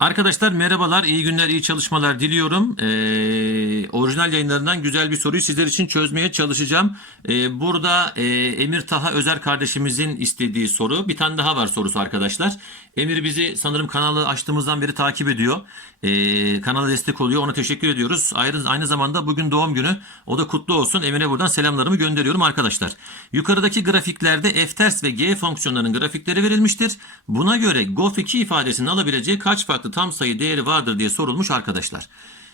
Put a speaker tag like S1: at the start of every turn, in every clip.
S1: Arkadaşlar merhabalar, iyi günler, iyi çalışmalar diliyorum. Ee, orijinal yayınlarından güzel bir soruyu sizler için çözmeye çalışacağım. Ee, burada e, Emir Taha Özer kardeşimizin istediği soru. Bir tane daha var sorusu arkadaşlar. Emir bizi sanırım kanalı açtığımızdan beri takip ediyor. Ee, kanala destek oluyor. Ona teşekkür ediyoruz. Ayrı, aynı zamanda bugün doğum günü. O da kutlu olsun. Emir'e buradan selamlarımı gönderiyorum arkadaşlar. Yukarıdaki grafiklerde f ters ve g fonksiyonlarının grafikleri verilmiştir. Buna göre gof2 ifadesinin alabileceği kaç farklı tam sayı değeri vardır diye sorulmuş arkadaşlar.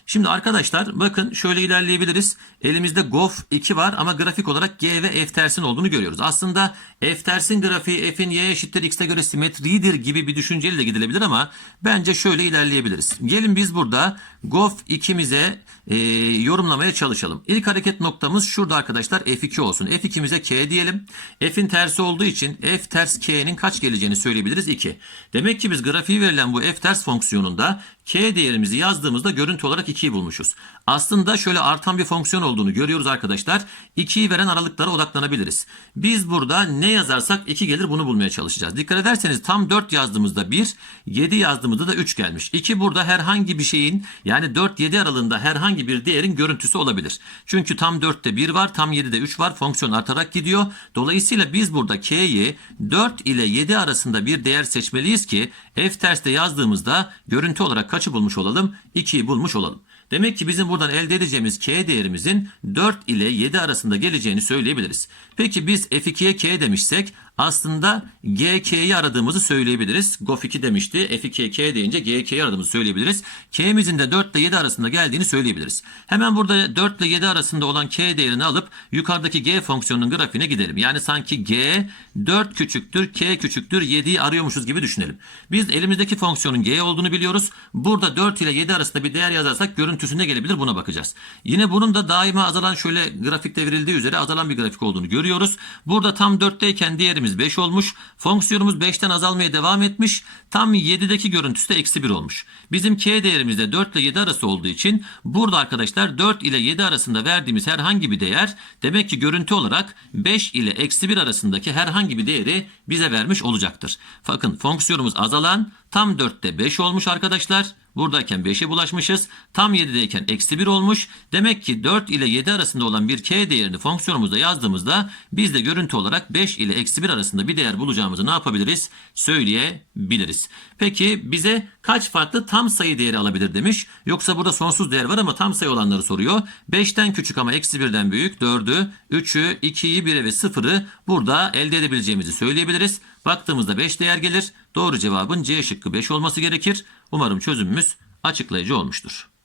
S1: Şimdi arkadaşlar bakın şöyle ilerleyebiliriz. Elimizde gof 2 var ama grafik olarak g ve f tersin olduğunu görüyoruz. Aslında f tersin grafiği f'in y eşittir x'e göre simetridir gibi bir düşünceyle de gidilebilir ama bence şöyle ilerleyebiliriz. Gelin biz burada gof 2'mize e, yorumlamaya çalışalım. İlk hareket noktamız şurada arkadaşlar f2 olsun. f2'mize k diyelim. f'in tersi olduğu için f ters k'nin kaç geleceğini söyleyebiliriz 2. Demek ki biz grafiği verilen bu f ters fonksiyonunda k değerimizi yazdığımızda görüntü olarak 2'yi bulmuşuz. Aslında şöyle artan bir fonksiyon olduğunu görüyoruz arkadaşlar. 2'yi veren aralıklara odaklanabiliriz. Biz burada ne yazarsak 2 gelir bunu bulmaya çalışacağız. Dikkat ederseniz tam 4 yazdığımızda 1, 7 yazdığımızda da 3 gelmiş. 2 burada herhangi bir şeyin yani 4-7 aralığında herhangi bir değerin görüntüsü olabilir. Çünkü tam 4'te 1 var, tam 7'de 3 var. Fonksiyon artarak gidiyor. Dolayısıyla biz burada k'yi 4 ile 7 arasında bir değer seçmeliyiz ki f terste yazdığımızda görüntü olarak kaçı bulmuş olalım? 2'yi bulmuş olalım. Demek ki bizim buradan elde edeceğimiz k değerimizin 4 ile 7 arasında geleceğini söyleyebiliriz. Peki biz f2'ye k demişsek aslında gk'yi aradığımızı söyleyebiliriz. Gof 2 demişti. f2'ye k deyince gk'yi aradığımızı söyleyebiliriz. k'mizin de 4 ile 7 arasında geldiğini söyleyebiliriz. Hemen burada 4 ile 7 arasında olan k değerini alıp yukarıdaki g fonksiyonunun grafiğine gidelim. Yani sanki g 4 küçüktür, k küçüktür 7'yi arıyormuşuz gibi düşünelim. Biz elimizdeki fonksiyonun g olduğunu biliyoruz. Burada 4 ile 7 arasında bir değer yazarsak görüntüsü ne gelebilir buna bakacağız. Yine bunun da daima azalan şöyle grafikte verildiği üzere azalan bir grafik olduğunu görüyoruz. Burada tam 4'teyken değerimiz 5 olmuş. Fonksiyonumuz 5'ten azalmaya devam etmiş. Tam 7'deki görüntüsü de eksi 1 olmuş. Bizim k değerimiz de 4 ile 7 arası olduğu için burada arkadaşlar 4 ile 7 arasında verdiğimiz herhangi bir değer demek ki görüntü olarak 5 ile eksi 1 arasındaki herhangi bir değeri bize vermiş olacaktır. Bakın fonksiyonumuz azalan tam 4'te 5 olmuş arkadaşlar. Buradayken 5'e bulaşmışız. Tam 7'deyken eksi 1 olmuş. Demek ki 4 ile 7 arasında olan bir k değerini fonksiyonumuzda yazdığımızda biz de görüntü olarak 5 ile eksi 1 arasında bir değer bulacağımızı ne yapabiliriz? Söyleyebiliriz. Peki bize kaç farklı tam sayı değeri alabilir demiş. Yoksa burada sonsuz değer var ama tam sayı olanları soruyor. 5'ten küçük ama eksi 1'den büyük 4'ü, 3'ü, 2'yi, 1'i ve 0'ı burada elde edebileceğimizi söyleyebiliriz. Baktığımızda 5 değer gelir. Doğru cevabın C şıkkı 5 olması gerekir. Umarım çözümümüz açıklayıcı olmuştur.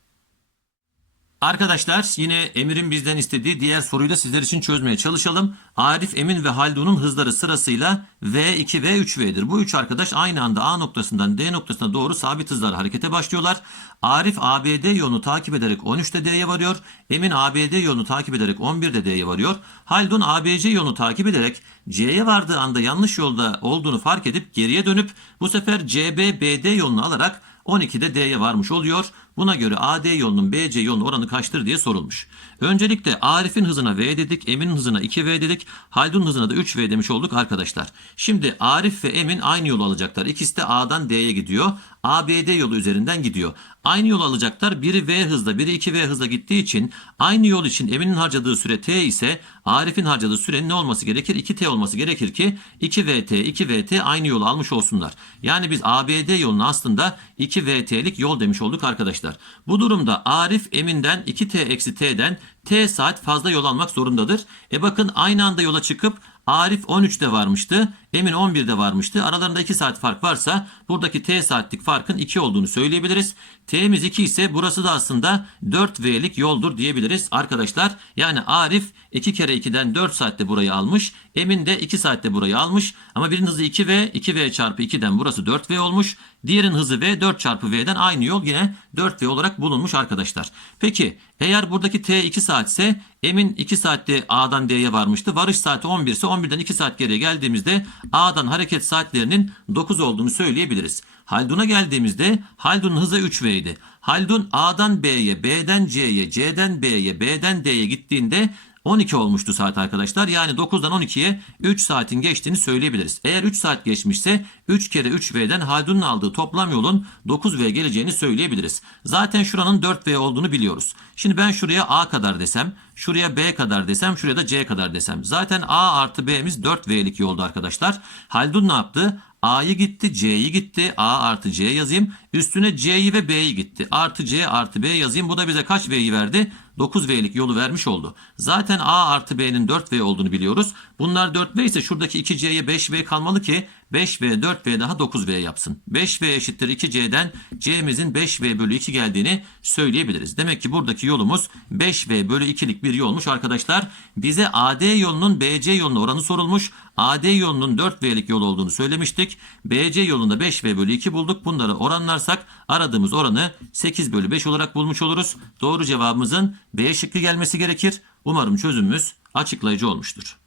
S1: Arkadaşlar yine Emir'in bizden istediği diğer soruyu da sizler için çözmeye çalışalım. Arif, Emin ve Haldun'un hızları sırasıyla V2 ve 3V'dir. Bu üç arkadaş aynı anda A noktasından D noktasına doğru sabit hızlarla harekete başlıyorlar. Arif ABD yolunu takip ederek 13'te D'ye varıyor. Emin ABD yolunu takip ederek 11'de D'ye varıyor. Haldun ABC yolunu takip ederek C'ye vardığı anda yanlış yolda olduğunu fark edip geriye dönüp bu sefer CB BD yolunu alarak 12'de D'ye varmış oluyor. Buna göre AD yolunun BC yolunun oranı kaçtır diye sorulmuş. Öncelikle Arif'in hızına V dedik, Emin'in hızına 2V dedik, Haldun'un hızına da 3V demiş olduk arkadaşlar. Şimdi Arif ve Emin aynı yolu alacaklar. İkisi de A'dan D'ye gidiyor. ABD yolu üzerinden gidiyor. Aynı yol alacaklar. Biri V hızla, biri 2V hızla gittiği için aynı yol için Emin'in harcadığı süre T ise Arif'in harcadığı sürenin ne olması gerekir? 2T olması gerekir ki 2VT, 2VT aynı yolu almış olsunlar. Yani biz ABD yolunu aslında 2VT'lik yol demiş olduk arkadaşlar. Bu durumda Arif Emin'den 2T eksi T'den T saat fazla yol almak zorundadır. E bakın aynı anda yola çıkıp Arif 13'te varmıştı. Emin 11'de varmıştı. Aralarında 2 saat fark varsa buradaki T saatlik farkın 2 olduğunu söyleyebiliriz. T'miz 2 ise burası da aslında 4V'lik yoldur diyebiliriz arkadaşlar. Yani Arif 2 kere 2'den 4 saatte burayı almış. Emin de 2 saatte burayı almış. Ama birinin hızı 2V, 2V çarpı 2'den burası 4V olmuş. Diğerinin hızı V 4 çarpı V'den aynı yol yine 4V olarak bulunmuş arkadaşlar. Peki eğer buradaki T 2 saatse Emin 2 saatte A'dan D'ye varmıştı. Varış saati 11 ise 11'den 2 saat geriye geldiğimizde A'dan hareket saatlerinin 9 olduğunu söyleyebiliriz. Haldun'a geldiğimizde Haldun'un hızı 3V'ydi. Haldun A'dan B'ye, B'den C'ye, C'den B'ye, B'den D'ye gittiğinde 12 olmuştu saat arkadaşlar. Yani 9'dan 12'ye 3 saatin geçtiğini söyleyebiliriz. Eğer 3 saat geçmişse 3 kere 3V'den Haldun'un aldığı toplam yolun 9V geleceğini söyleyebiliriz. Zaten şuranın 4V olduğunu biliyoruz. Şimdi ben şuraya A kadar desem, şuraya B kadar desem, şuraya da C kadar desem. Zaten A artı B'miz 4V'lik yoldu arkadaşlar. Haldun ne yaptı? A'yı gitti, C'yi gitti. A artı C yazayım. Üstüne C'yi ve B'yi gitti. Artı C artı B yazayım. Bu da bize kaç V'yi verdi? 9V'lik yolu vermiş oldu. Zaten A artı B'nin 4V olduğunu biliyoruz. Bunlar 4V ise şuradaki 2C'ye 5V kalmalı ki 5V 4V daha 9V yapsın. 5V eşittir 2C'den C'mizin 5V bölü 2 geldiğini söyleyebiliriz. Demek ki buradaki yolumuz 5V bölü 2'lik bir yolmuş arkadaşlar. Bize AD yolunun BC yoluna oranı sorulmuş. AD yolunun 4V'lik yol olduğunu söylemiştik. BC yolunda 5V bölü 2 bulduk. Bunları oranlarsak aradığımız oranı 8 bölü 5 olarak bulmuş oluruz. Doğru cevabımızın B şıkkı gelmesi gerekir. Umarım çözümümüz açıklayıcı olmuştur.